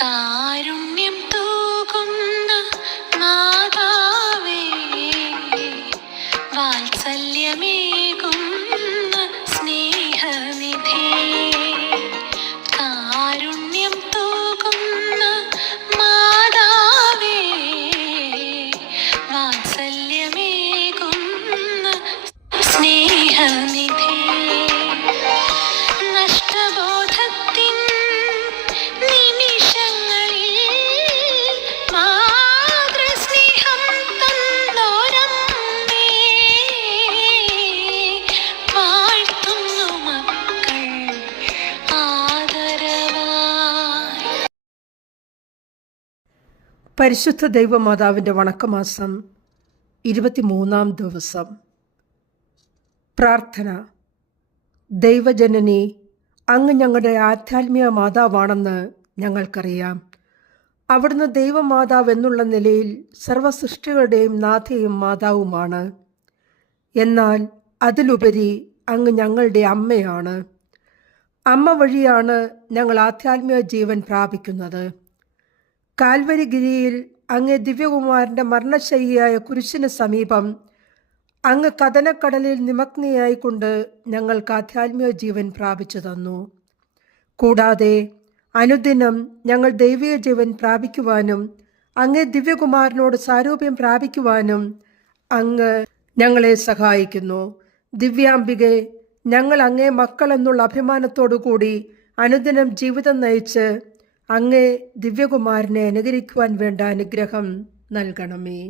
കാരുണ്യം തൂകുന്ന മാതാവേ, വാത്സല്യമേകുന്ന സ്നേഹനിധി. കാരുണ്യം തൂകുന്ന മാതാവേ, വാത്സല്യമേകുന്ന സ്നേഹനിധി. നഷ്ടബോധത്തിൻ നിമിഷങ്ങളിൽ മാതൃസ്നേഹം തന്നോരമ്മേ, വാഴ്ത്തുന്നു മക്കൾ ആദരവായി. പരിശുദ്ധ ദൈവമാതാവിൻ്റെ വണക്കമാസം 23-ാം ദിവസം. പ്രാർത്ഥന. ദൈവജനനി, അങ്ങ് ഞങ്ങളുടെ ആധ്യാത്മിക മാതാവാണെന്ന് ഞങ്ങൾക്കറിയാം. അവിടുന്ന് ദൈവമാതാവ് എന്നുള്ള നിലയിൽ സർവ്വസൃഷ്ടികളുടെയും നാഥയും മാതാവുമാണ്. എന്നാൽ അതിലുപരി അങ്ങ് ഞങ്ങളുടെ അമ്മയാണ്. അമ്മ വഴിയാണ് ഞങ്ങൾ ആധ്യാത്മിക ജീവൻ പ്രാപിക്കുന്നത്. കാൽവരി ഗിരിയിൽ അങ്ങേ ദിവ്യകുമാരൻ്റെ മരണശയ്യയായ കുരിശിന് സമീപം അങ്ങ് കഥനക്കടലിൽ നിമഗ്നയായിക്കൊണ്ട് ഞങ്ങൾക്ക് ആധ്യാത്മിക ജീവൻ പ്രാപിച്ചു തന്നു. കൂടാതെ അനുദിനം ഞങ്ങൾ ദൈവിക ജീവൻ പ്രാപിക്കുവാനും അങ്ങേ ദിവ്യകുമാരനോട് സാരൂപ്യം പ്രാപിക്കുവാനും അങ്ങ് ഞങ്ങളെ സഹായിക്കുന്നു. ദിവ്യാംബികെ, ഞങ്ങൾ അങ്ങേ മക്കൾ എന്നുള്ള അഭിമാനത്തോടു കൂടി അനുദിനം ജീവിതം നയിച്ച് അങ്ങേ ദിവ്യകുമാരനെ അനുകരിക്കുവാൻ വേണ്ട അനുഗ്രഹം നൽകണമേ.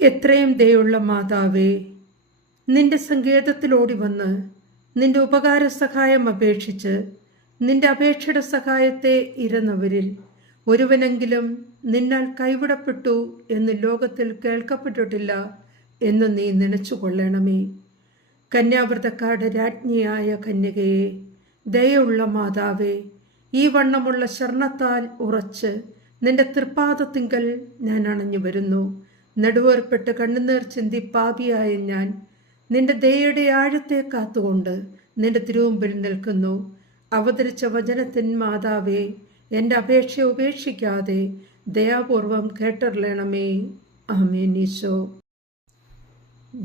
എത്രയും ദയുള്ള മാതാവേ, നിന്റെ സങ്കേതത്തിൽ ഓടി വന്ന് നിന്റെ ഉപകാര സഹായം അപേക്ഷിച്ച് നിന്റെ അപേക്ഷയുടെ സഹായത്തെ ഇരുന്നവരിൽ ഒരുവനെങ്കിലും നിന്നാൽ കൈവിടപ്പെട്ടു എന്ന് ലോകത്തിൽ കേൾക്കപ്പെട്ടിട്ടില്ല എന്ന് നീ നനച്ചുകൊള്ളണമേ. കന്യാവ്രതക്കാരുടെ രാജ്ഞിയായ കന്യകയെ, ദയുള്ള മാതാവേ, ഈ വണ്ണമുള്ള ശരണത്താൽ ഉറച്ച് നിന്റെ തൃപ്പാദത്തിങ്കൽ ഞാൻ അണഞ്ഞു വരുന്നു. നടുവേർപ്പെട്ട് കണ്ണുനീർ ചിന്തി പാപിയായ ഞാൻ നിന്റെ ദയയുടെ ആഴത്തെ കാത്തുകൊണ്ട് നിന്റെ തിരുമുമ്പിൽ നിൽക്കുന്നു. അവതരിച്ച വചനത്തിൻ മാതാവേ, എൻ്റെ അപേക്ഷ ഉപേക്ഷിക്കാതെ ദയാപൂർവം കേട്ടറിയണമേ. ആമേൻ. ഈശോ.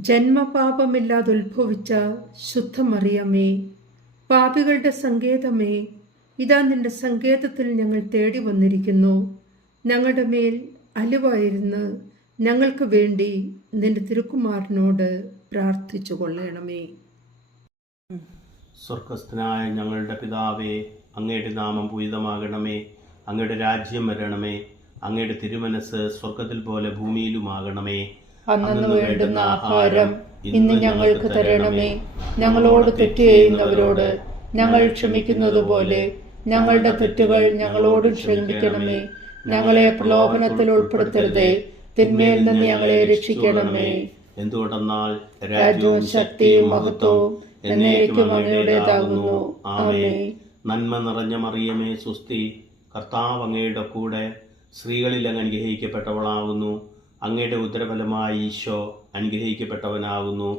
ജന്മപാപമില്ലാതെ ഉത്ഭവിച്ച ശുദ്ധമറിയമേ, പാപികളുടെ സങ്കേതമേ, ഇതാ നിന്റെ സങ്കേതത്തിൽ ഞങ്ങൾ തേടി വന്നിരിക്കുന്നു. ഞങ്ങളുടെ മേൽ അലിവായിരുന്ന് ഞങ്ങൾക്ക് വേണ്ടി നിന്റെ തിരുക്കുമാരനോട് പ്രാർത്ഥിച്ചു കൊള്ളണമേ. സ്വർഗസ്ഥനായ ഞങ്ങളുടെ പിതാവേ, അങ്ങയുടെ നാമം പൂജിതമാകണമേ. അങ്ങയുടെ രാജ്യം വരണമേ. അങ്ങയുടെ തിരുമനസ് സ്വർഗത്തിൽ പോലെ ഭൂമിയിലുമാകണമേ. അന്നു വേണ്ടുന്ന ആഹാരം ഇന്ന് ഞങ്ങൾക്ക് തരണമേ. ഞങ്ങളോട് തെറ്റ് ചെയ്യുന്നവരോട് ഞങ്ങൾ ക്ഷമിക്കുന്നത് പോലെ ഞങ്ങളുടെ തെറ്റുകൾ ഞങ്ങളോടും ക്ഷമിക്കണമേ. ഞങ്ങളെ പ്രലോഭനത്തിൽ ഉൾപ്പെടുത്തരുതേ, തിന്മയിൽ നിന്ന് ഞങ്ങളെ രക്ഷിക്കണമേ. എന്തുകൊണ്ടെന്നാൽ രാജ്യവും ശക്തിയും മഹത്വവും എന്നേക്കും അങ്ങയുടേതാകുന്നു. ആമേൻ. നന്മ നിറഞ്ഞ മറിയമേ, സുസ്തി, കർത്താവ് അങ്ങയുടെ കൂടെ സ്ത്രീകളിൽ അങ്ങ് അനുഗ്രഹിക്കപ്പെട്ടവളാകുന്നു. അങ്ങയുടെ ഉദരഫലമായി ഈശോ അനുഗ്രഹിക്കപ്പെട്ടവനാകുന്നു.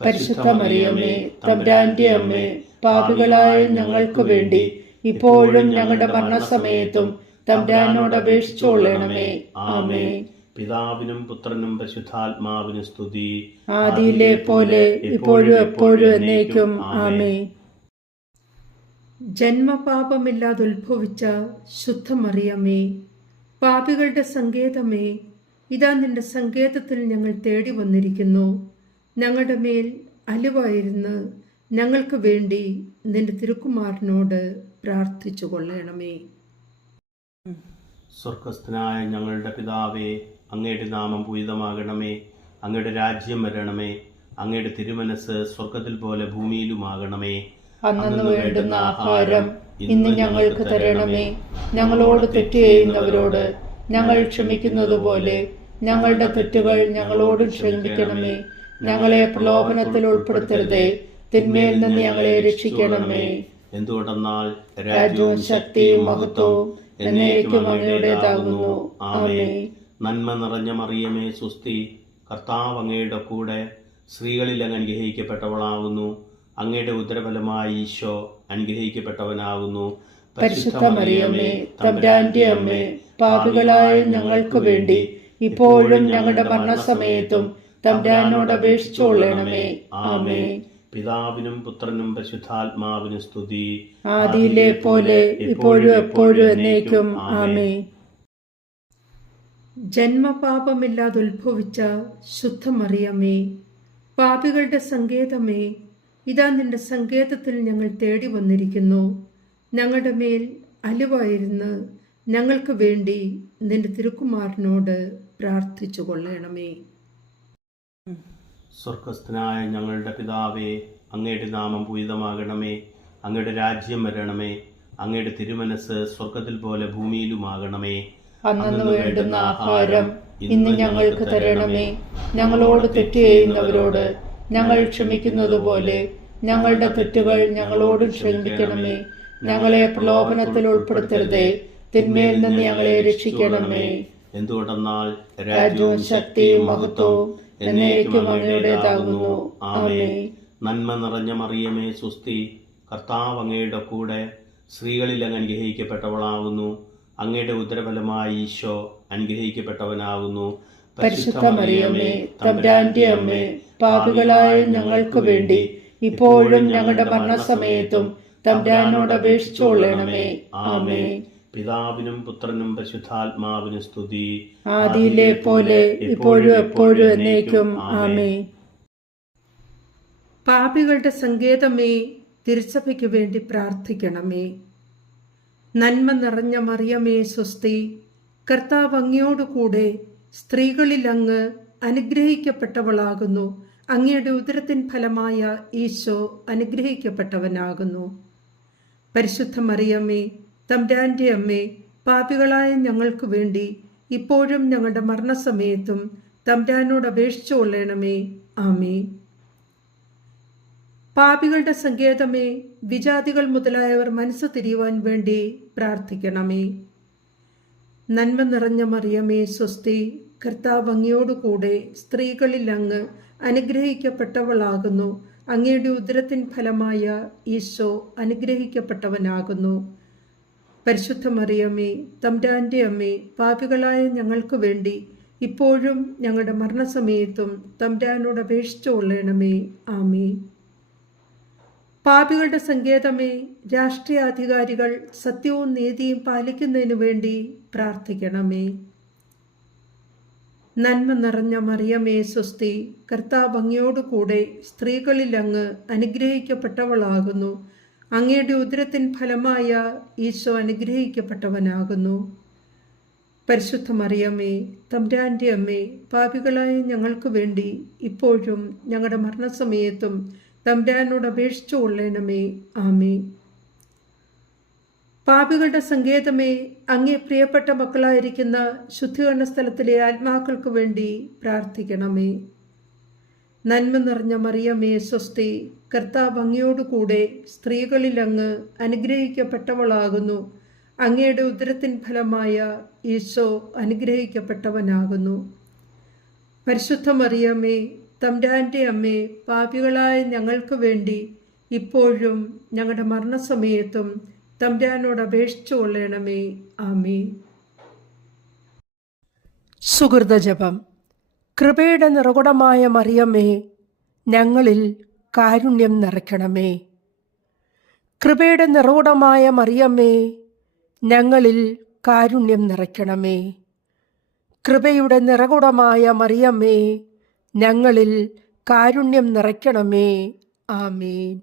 പരിശുദ്ധ മറിയമേ, തമ്പുരാന്റെ അമ്മേ, പാപികളായ ഞങ്ങൾക്ക് വേണ്ടി ഇപ്പോഴും ഞങ്ങളുടെ മരണസമയത്തും തമ്പുരാനോട് അപേക്ഷിച്ചുകൊള്ളണമേ. ആമേൻ. പിതാവിനും പുത്രനും പരിശുദ്ധാത്മാവിനും സ്തുതി, ആദിയിലെ പോലെ ഇപ്പോഴും എപ്പോഴും എന്നേക്കും. ആമേൻ. ജന്മപാപമില്ലാതെ ഉത്ഭവിച്ച ശുദ്ധമറിയമേ, പാപികളുടെ സങ്കേതമേ, ഇതാ നിന്റെ സങ്കേതത്തിൽ ഞങ്ങൾ തേടി വന്നിരിക്കുന്നു. ഞങ്ങളുടെ മേൽ അലിവായിരുന്ന് ഞങ്ങൾക്ക് വേണ്ടി നിന്റെ തിരുക്കുമാരനോട് പ്രാർത്ഥിച്ചു കൊള്ളണമേ. സ്വർഗസ്ഥനായ ഞങ്ങളുടെ പിതാവേ, അങ്ങയുടെ നാമം പൂജിതമാകണമേ. അങ്ങയുടെ രാജ്യം വരണമേ. അങ്ങയുടെ തിരുമനസ് സ്വർഗത്തിൽ പോലെ ഭൂമിയിലുമാകണമേ. അന്നു വേണ്ടുന്ന ആഹാരം ഇന്ന് ഞങ്ങൾക്ക് തരണമേ. ഞങ്ങളോട് തെറ്റ് ചെയ്യുന്നവരോട് ഞങ്ങൾ ക്ഷമിക്കുന്നത് പോലെ ഞങ്ങളുടെ തെറ്റുകൾ ഞങ്ങളോടും ക്ഷമിക്കണമേ. ഞങ്ങളെ പ്രലോഭനത്തിൽ ഉൾപ്പെടുത്തരുതേ, തിന്മയിൽ നിന്ന് ഞങ്ങളെ രക്ഷിക്കണമേ. എന്തുകൊണ്ടെന്നാൽ രാജ്യവും ശക്തിയും മഹത്വവും എന്നേക്കും അങ്ങയുടേതാകുന്നു. ആമേൻ. നന്മ നിറഞ്ഞ മറിയമേ, സുസ്തി, കർത്താവ് അങ്ങയുടെ കൂടെ സ്ത്രീകളിൽ അങ്ങ് അനുഗ്രഹിക്കപ്പെട്ടവളാകുന്നു. അങ്ങയുടെ ഉദരഫലമായി ഈശോ അനുഗ്രഹിക്കപ്പെട്ടവനാകുന്നു. പരിശുദ്ധ മറിയമേ, തമ്പുരാന്റെ അമ്മേ, പാപികളായ ഞങ്ങൾക്ക് വേണ്ടി ഇപ്പോഴും ഞങ്ങളുടെ മരണസമയത്തും തമ്പുരാനോട് അപേക്ഷിച്ചുകൊള്ളണമേ. ആമേൻ. പിതാവിനും പുത്രനും പരിശുദ്ധാത്മാവിനും സ്തുതി. ആദിയിലെ പോലെ ഇപ്പോഴും എപ്പോഴും എന്നേക്കും. ആമേൻ. ജന്മപാപമില്ലാതുത്ഭവിച്ച ശുദ്ധമറിയമേ, പാപികളുടെ സങ്കേതമേ, ഇതാ നിന്റെ സങ്കേതത്തിൽ ഞങ്ങൾ തേടി വന്നിരിക്കുന്നു. ഞങ്ങളുടെ മേൽ അലിവായിരുന്ന് ഞങ്ങൾക്ക് വേണ്ടി നിന്റെ തിരുക്കുമാരനോട് പ്രാർത്ഥിച്ചു കൊള്ളണമേ. സ്വർഗസ്ഥനായ ഞങ്ങളുടെ പിതാവേ, അങ്ങയുടെ നാമം പൂജിതമാകണമേ. അങ്ങയുടെ രാജ്യം വരണമേ. അങ്ങയുടെ തിരുമനസ് സ്വർഗത്തിൽ പോലെ ഭൂമിയിലുമാകണമേ. അന്നു വേണ്ടുന്ന ആഹാരം ഇന്ന് ഞങ്ങൾക്ക് തരണമേ. ഞങ്ങളോട് തെറ്റ് ചെയ്യുന്നവരോട് ഞങ്ങൾ ക്ഷമിക്കുന്നത് പോലെ ഞങ്ങളുടെ തെറ്റുകൾ ഞങ്ങളോട് ക്ഷമിക്കണമേ. ഞങ്ങളെ പ്രലോഭനത്തിൽ ഉൾപ്പെടുത്തരുതേ, തിന്മയിൽ നിന്ന് ഞങ്ങളെ രക്ഷിക്കണമേ. എന്തുകൊണ്ടെന്നാൽ രാജ്യവും ശക്തിയും മഹത്വവും എന്നേക്കും അങ്ങയുടേതാകുന്നു. ആമേൻ. നന്മ നിറഞ്ഞ മറിയമേ, സുസ്തി, കർത്താവ് അങ്ങയുടെ കൂടെ സ്ത്രീകളിൽ അങ്ങ് അനുഗ്രഹിക്കപ്പെട്ടവളാകുന്നു. അങ്ങയുടെ ഉദരഫലമായി ഈശോ അനുഗ്രഹിക്കപ്പെട്ടവനാകുന്നു. പരിശുദ്ധ മറിയമേ, തമ്പുരാന്റെ അമ്മേ, പാപികളായ ഞങ്ങൾക്ക് വേണ്ടി ഇപ്പോഴും ഞങ്ങളുടെ മരണസമയത്തും തമ്പുരാനോട് അപേക്ഷിച്ചുകൊള്ളണമേ. ആമേൻ. പിതാവിനും പുത്രനും പരിശുദ്ധാത്മാവിനും സ്തുതി. ആദിയിലെ പോലെ ഇപ്പോഴും എപ്പോഴും എന്നേക്കും. ആമേൻ. പാപികളുടെ സങ്കേതമേ, തിരുസഭയ്ക്ക് വേണ്ടി പ്രാർത്ഥിക്കണമേ. നന്മ നിറഞ്ഞ മറിയമേ, സ്വസ്തി, കർത്താവ് അങ്ങയോടുകൂടെ സ്ത്രീകളിൽ അങ്ങ് അനുഗ്രഹിക്കപ്പെട്ടവളാകുന്നു. അങ്ങയുടെ ഉദരത്തിൻ ഫലമായ ഈശോ അനുഗ്രഹിക്കപ്പെട്ടവനാകുന്നു. പരിശുദ്ധ മറിയമേ, തമ്പുരാന്റെ അമ്മേ, പാപികളായ ഞങ്ങൾക്ക് വേണ്ടി ഇപ്പോഴും ഞങ്ങളുടെ മരണസമയത്തും തമ്പുരാനോട് അപേക്ഷിച്ചു കൊള്ളണമേ. ആമേൻ. പാപികളുടെ സങ്കേതമേ, വിജാതികൾ മുതലായവർ മനസ്സ് തിരിയുവാൻ വേണ്ടി പ്രാർത്ഥിക്കണമേ. നന്മ നിറഞ്ഞ മറിയമേ, സ്വസ്തി, കർത്താവ് അങ്ങയോടുകൂടെ സ്ത്രീകളിൽ അങ്ങ് അനുഗ്രഹിക്കപ്പെട്ടവളാകുന്നു. അങ്ങയുടെ ഉദരത്തിൻ ഫലമായ ഈശോ അനുഗ്രഹിക്കപ്പെട്ടവനാകുന്നു. പരിശുദ്ധ മറിയമേ, തമ്പുരാന്റെ അമ്മേ, പാപികളായ ഞങ്ങൾക്ക് വേണ്ടി ഇപ്പോഴും ഞങ്ങളുടെ മരണസമയത്തും തമ്പുരാനോട് അപേക്ഷിച്ചു കൊള്ളണമേ. ആമേൻ. പാപികളുടെ സങ്കേതമേ, രാഷ്ട്രീയാധികാരികൾ സത്യവും നീതിയും പാലിക്കുന്നതിനു വേണ്ടി പ്രാർത്ഥിക്കണമേ. നന്മ നിറഞ്ഞ മറിയമേ, സ്വസ്തി, കർത്താവ് അങ്ങയോടുകൂടെ സ്ത്രീകളിൽ അങ്ങ് അനുഗ്രഹിക്കപ്പെട്ടവളാകുന്നു. അങ്ങയുടെ ഉദരത്തിൻ ഫലമായ ഈശോ അനുഗ്രഹിക്കപ്പെട്ടവനാകുന്നു. പരിശുദ്ധ മറിയമേ, തമ്പുരാന്റെ അമ്മേ, പാപികളായ ഞങ്ങൾക്ക് വേണ്ടി ഇപ്പോഴും ഞങ്ങളുടെ മരണസമയത്തും തമ്പുരാനോട് അപേക്ഷിച്ചു കൊള്ളണമേ. ആമേൻ. പാപികളുടെ സങ്കേതമേ, അങ്ങേ പ്രിയപ്പെട്ട മക്കളായിരിക്കുന്ന ശുദ്ധീകരണ സ്ഥലത്തിലെ ആത്മാക്കൾക്ക് വേണ്ടി പ്രാർത്ഥിക്കണമേ. നന്മ നിറഞ്ഞ മറിയമേ, സ്വസ്തി, കർത്താവ് അങ്ങയോടുകൂടെ സ്ത്രീകളിൽ അങ്ങ് അനുഗ്രഹിക്കപ്പെട്ടവളാകുന്നു. അങ്ങയുടെ ഉദരത്തിൻ ഫലമായ ഈശോ അനുഗ്രഹിക്കപ്പെട്ടവനാകുന്നു. പരിശുദ്ധ മറിയമേ, തമ്പുരാന്റെ അമ്മേ, പാപികളായ ഞങ്ങൾക്ക് വേണ്ടി ഇപ്പോഴും ഞങ്ങളുടെ മരണസമയത്തും തമ്പുരാനോട് അപേക്ഷിച്ചു കൊള്ളണമേ. ആമേൻ. സുഹൃതജപം. കൃപയുടെ നിറകുടമായ മറിയമ്മേ, ഞങ്ങളിൽ കാരുണ്യം നിറയ്ക്കണമേ. കൃപയുടെ നിറകുടമായ മറിയമ്മേ, ഞങ്ങളിൽ കാരുണ്യം നിറയ്ക്കണമേ. കൃപയുടെ നിറകുടമായ മറിയമ്മേ, ഞങ്ങളിൽ കാരുണ്യം നിറയ്ക്കണമേ. ആമേൻ.